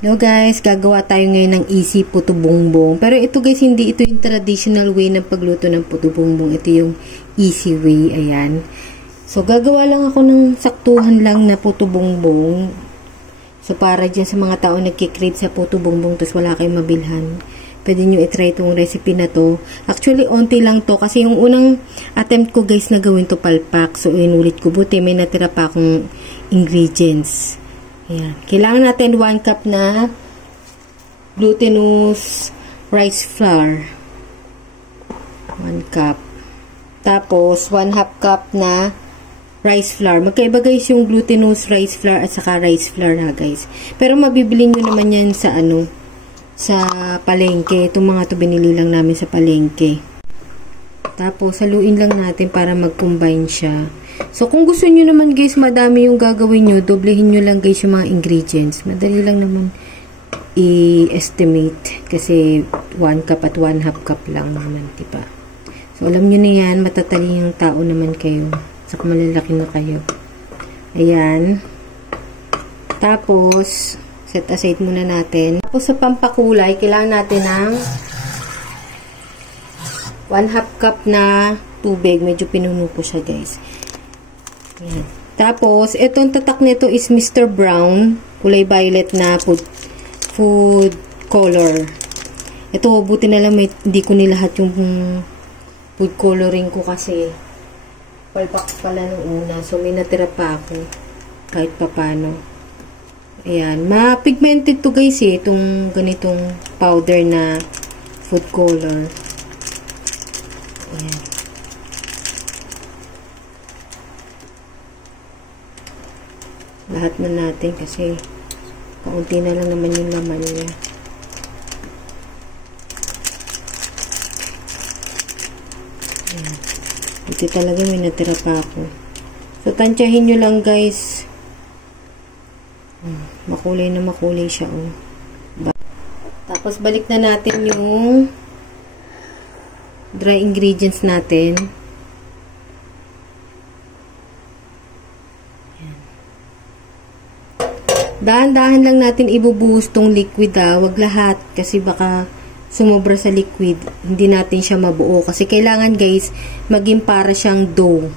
Hello guys, gagawa tayo ngayon ng easy puto bongbong. Pero ito guys, hindi ito yung traditional way ng pagluto ng puto bongbong. Ito yung easy way, ayan. So, gagawa lang ako ng saktuhan lang na puto bongbong. So, para dyan sa mga tao nagkikrave sa puto bongbong tapos wala kayong mabilhan, pwede nyo itry itong recipe na to. Actually, onti lang to kasi yung unang attempt ko guys na gawin to palpak. So, inulit ko, buti may natira pa akong ingredients. Ayan. Kailangan natin 1 cup na glutinous rice flour. 1 cup. Tapos, 1/2 cup na rice flour. Magkaiba guys yung glutinous rice flour at saka rice flour ha guys. Pero mabibili nyo naman yan sa sa palengke. Itong mga to binili lang namin sa palengke. Tapos, haluin lang natin para mag-combine siya. So, kung gusto nyo naman guys, madami yung gagawin nyo, doblehin nyo lang guys yung mga ingredients. Madali lang naman i-estimate. Kasi 1 cup at 1/2 cup lang naman, diba? So, alam nyo na yan, matatalinong tao naman kayo. Saka malalaki na kayo. Ayan. Tapos, set aside muna natin. Tapos, sa pampakulay, kailangan natin ng 1/2 cup na tubig. Medyo pinuno ko siya guys. Ayan. Tapos, itong tatak nito is Mr. Brown, kulay violet na food color. Ito, buti na lang hindi ko nilahat yung food coloring ko kasi palpak pala nung una. So, may natira pa ako kahit papano. Ayan. Ma-pigmented to guys eh, itong ganitong powder na food color. Ayan. Lahat na natin kasi kaunti na lang naman yung laman niya. Ayan. Ito talaga may natira pa ako. So, tansyahin nyo lang guys. Makulay na makulay siya. Oh. Tapos, balik na natin yung dry ingredients natin. Dahan-dahan lang natin ibubuhos tong liquid ha. Wag lahat kasi baka sumobra sa liquid. Hindi natin siya mabuo. Kasi kailangan guys, maging para siyang dough.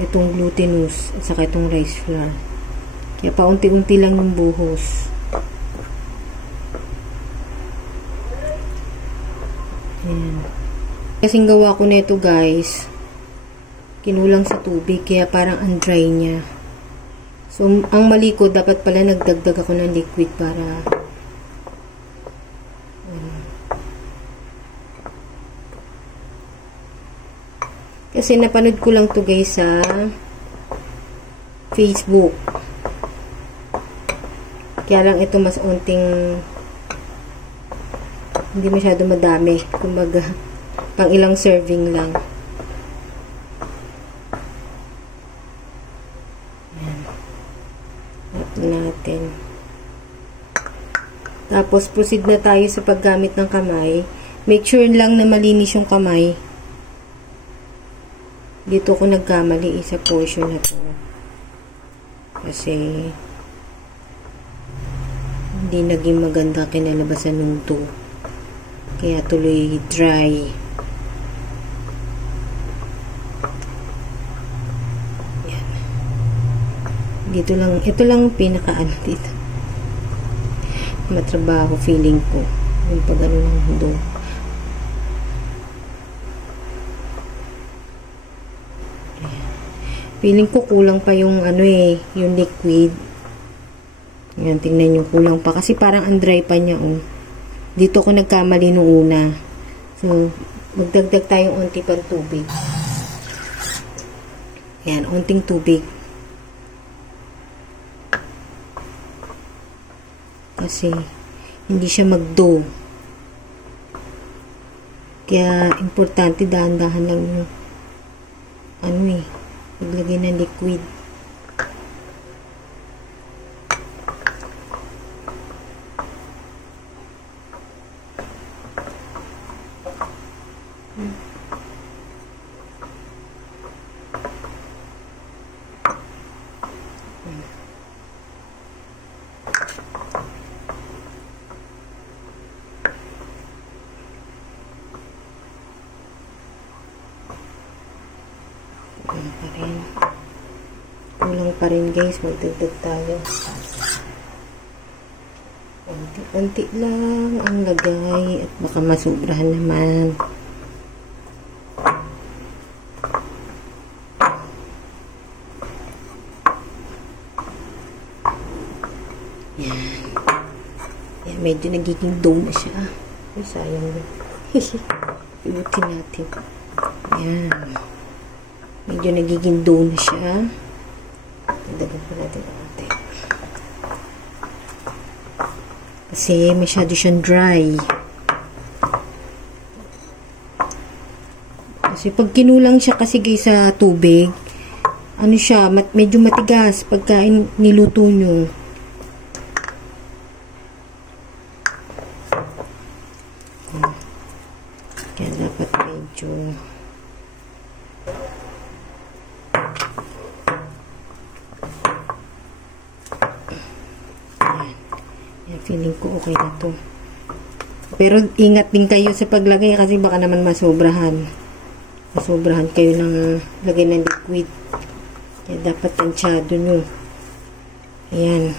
Itong glutinous at saka itong rice flour. Kaya paunti-unti lang yung buhos. Ayan. Kasing gawa ko nito guys, kinulang sa tubig. Kaya parang ang dry niya. So, ang mali ko, dapat pala nagdagdag ako ng liquid para kasi napanood ko lang to guys sa Facebook. Kaya lang ito mas unting hindi masyado madami. Kumbaga, pang ilang serving lang. Natin. Tapos, proceed na tayo sa paggamit ng kamay. Make sure lang na malinis yung kamay. Dito ko nagkamali sa portion na to. Kasi, hindi naging maganda kinalabasan ng to. Kaya tuloy dry. Dito lang, ito lang pinakaano dito. Matrabaho feeling ko. Yung pag ano ng hudo. Feeling ko kulang pa yung ano eh, yung liquid. Yan, tingnan nyo, kulang pa. Kasi parang ang dry pa niya oh. Dito ko nagkamali nung una. So, magdagdag tayong unti pang tubig. Yan, unting tubig. Kasi hindi siya mag-dough. Kaya importante dahan-dahan lang yung ano eh, maglagay ng liquid. Kulang pa rin guys, magdagdag tayo. Konti-konti lang ang lagay at baka masubrahan naman. Yan. Yan, medyo nagiging dough na siya. Ay, sayang yun. Ibutin natin. Yan. Medyo nagiging dough na siya. Dagdagan pa natin ang ate. Kasi masyado siyang dry. Kasi pag kinulang siya kasi guys sa tubig, ano siya, medyo matigas pagka niluto nyo. Kaya dapat medyo feeling ko okay na to. Pero ingat din kayo sa paglagay kasi baka naman masobrahan. Masobrahan kayo ng lagay ng liquid. Kaya dapat tansyado nyo. Ayan.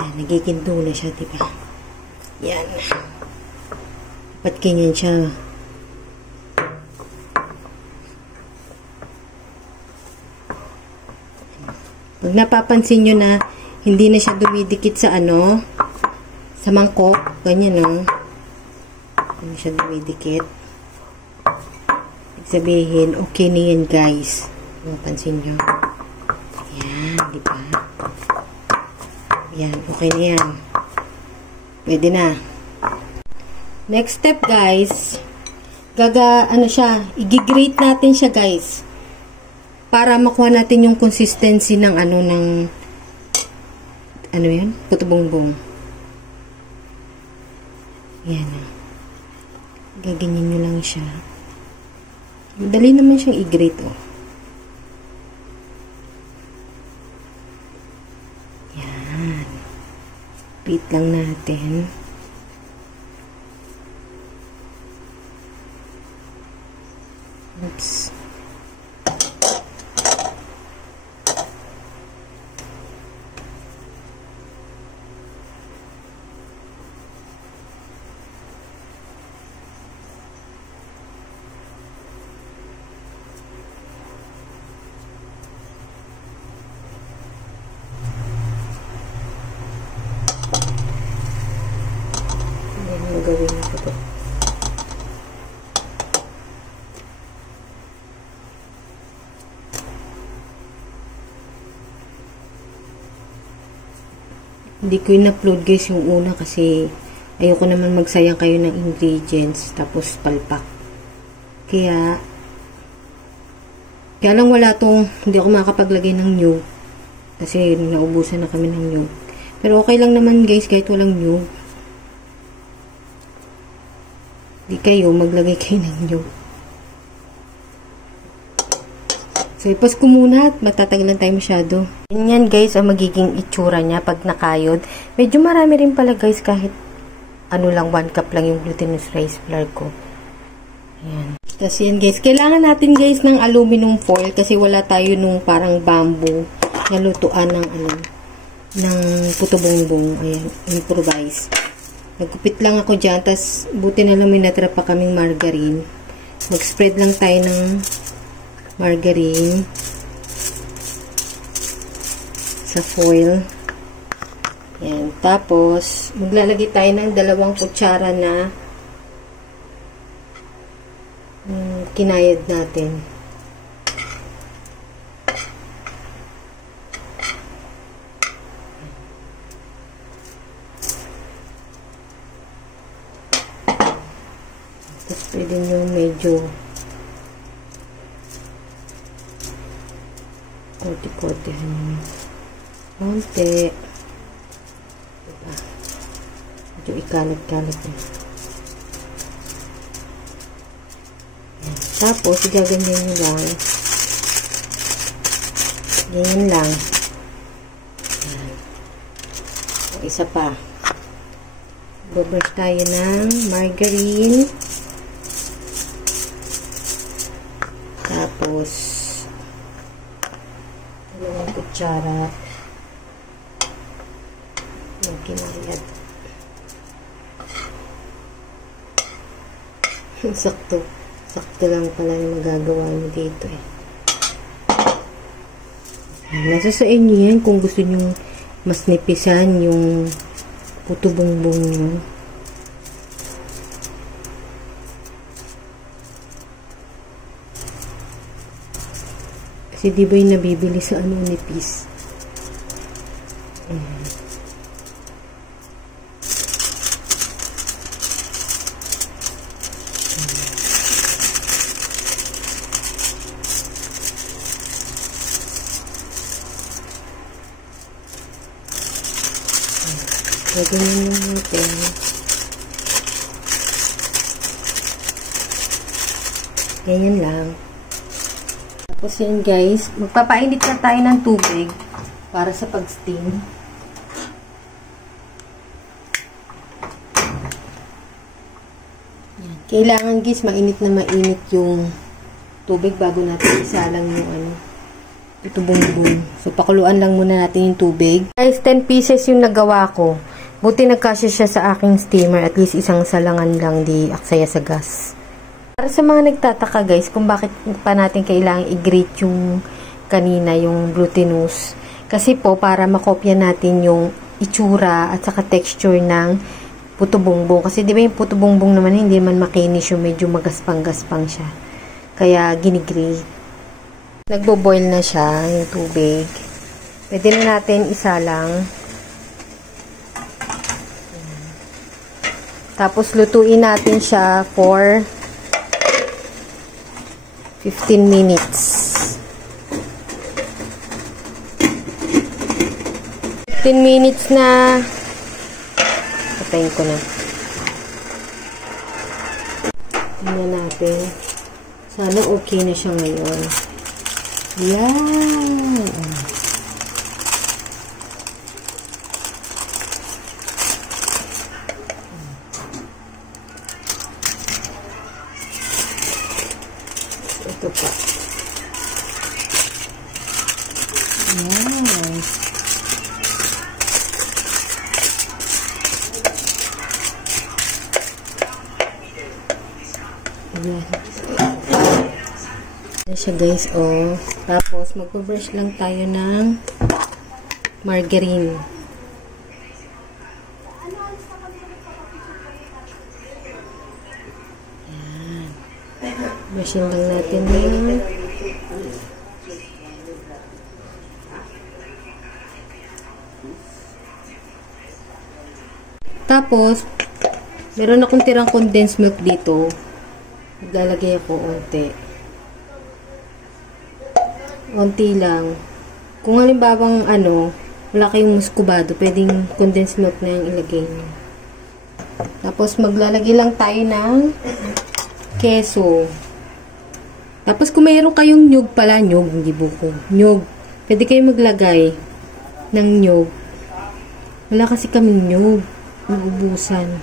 Ayan, nagiging dough na siya, diba? Ayan. Dapat ganyan siya. Pag napapansin nyo na hindi na siya dumidikit sa sa mangkok, ganyan hindi siya dumidikit. Ibig sabihin, okay na yan guys. Napansin nyo. Yan, di ba? Yan, okay na yan. Pwede na. Next step guys, i-grate natin siya guys. Para makuha natin yung consistency ng yan? Puto bongbong. Yan. Gaganyan nyo lang siya. Madali naman siyang i-grate, Yan. Beat lang natin. Oops. Gawin ko to. Hindi ko in-upload guys yung una kasi ayoko naman magsayang kayo ng ingredients tapos palpak. Kaya lang wala tong, hindi ako makapaglagay ng nyug kasi naubusan na kami ng nyug. Pero okay lang naman guys kahit walang nyug. Di kayo, maglagay kayo ng nyug. So, ipas ko muna at matatagalan tayo masyado. Yan guys, ang magiging itsura niya pag nakayod. Medyo marami rin pala guys, kahit lang, 1 cup lang yung glutinous rice flour ko. Ayan. Tapos yan guys, kailangan natin guys ng aluminum foil kasi wala tayo nung parang bamboo na lutuan ng ng puto bongbong. Ayan, improvise. Nagkupit lang ako dyan, tas buti na lang may natira pa kaming margarine. Mag-spread lang tayo ng margarine sa foil. Yan. Tapos, maglalagay tayo ng 2 kutsara na kinayad natin. Tapos pwede nyo medyo konti-kontihan nyo. Konti. Diba? Medyo ikalat-kalat nyo. Tapos, igaganyan nyo lang. Ganyan lang. Yan. O, isa pa. Babrush tayo ng margarine. Tapos, 2 kutsara. Yung kinayat. Sakto. Sakto lang pala yung magagawa nyo dito eh. Nasa sa inyo yan kung gusto nyo mas nipisan yung puto bongbong nyo. Kasi di ba yung nabibili sa ano nipis? Ganyan lang natin. Ganyan lang. Tapos yan guys, magpapainit na tayo ng tubig para sa pag-steam. Yan. Kailangan guys, mainit na mainit yung tubig bago natin isalang yung ano, ito bongbong. So, pakuluan lang muna natin yung tubig. Guys, 10 pieces yung nagawa ko. Buti nagkasya siya sa aking steamer. At least isang salangan lang di aksaya sa gas. Para sa mga nagtataka guys, kung bakit pa natin kailangang i-grate yung kanina, yung glutinous. Kasi po, para makopya natin yung itsura at saka texture ng puto bongbong. Kasi di ba yung puto bongbong naman, hindi man makinis yung medyo magaspang-gaspang siya. Kaya ginigrate. Nagbo-boil na siya yung tubig. Pwede na natin isalang. Tapos lutuin natin siya for 15 minutes. 15 minutes na. Patayin ko na. Tingnan natin. Sana okay na siya ngayon. Yan. Ito pa. Yan. Ayan. Ayan siya guys, oh. Tapos, magpa-brush lang tayo ng margarine. Ayan. Brushin lang natin ng tapos, meron akong tirang condensed milk dito. Maglalagay ako unti lang. Kung halimbawang wala kayong muscovado, pwedeng condensed milk na yung ilagay nyo. Tapos maglalagay lang tayo ng keso. Tapos kung mayroon kayong nyug pala, hindi buko. Nyug. Pwede kayong maglagay ng nyug. Wala kasi kaming nyug. Naubusan.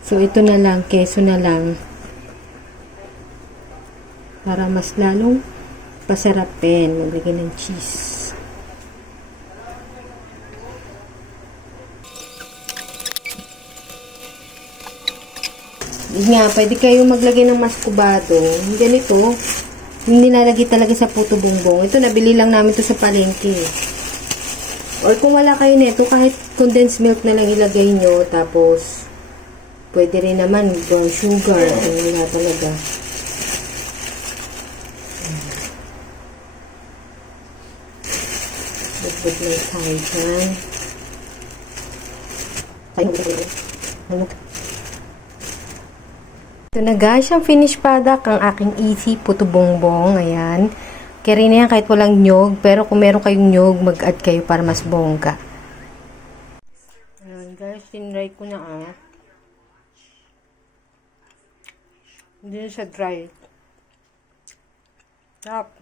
So ito na lang, keso na lang. Para mas lalong pasarapin, maglagay ng cheese. Nga, pwede kayong maglagay ng muscovado. Ganito, hindi nilalagay talaga sa puto bongbong. Ito, nabili lang namin to sa palengke. Or kung wala kayo nito, kahit condensed milk na lang ilagay nyo. Tapos, pwede rin naman brown sugar kung wala talaga. Put na tayo dyan. Ito na guys, ang finished product, ang aking easy puto bongbong. Ayan. Carry na yan kahit walang nyog. Pero kung meron kayong nyog, mag-add kayo para mas bongga. Ayan guys, tinry ko na Hindi na siya dry. Stop.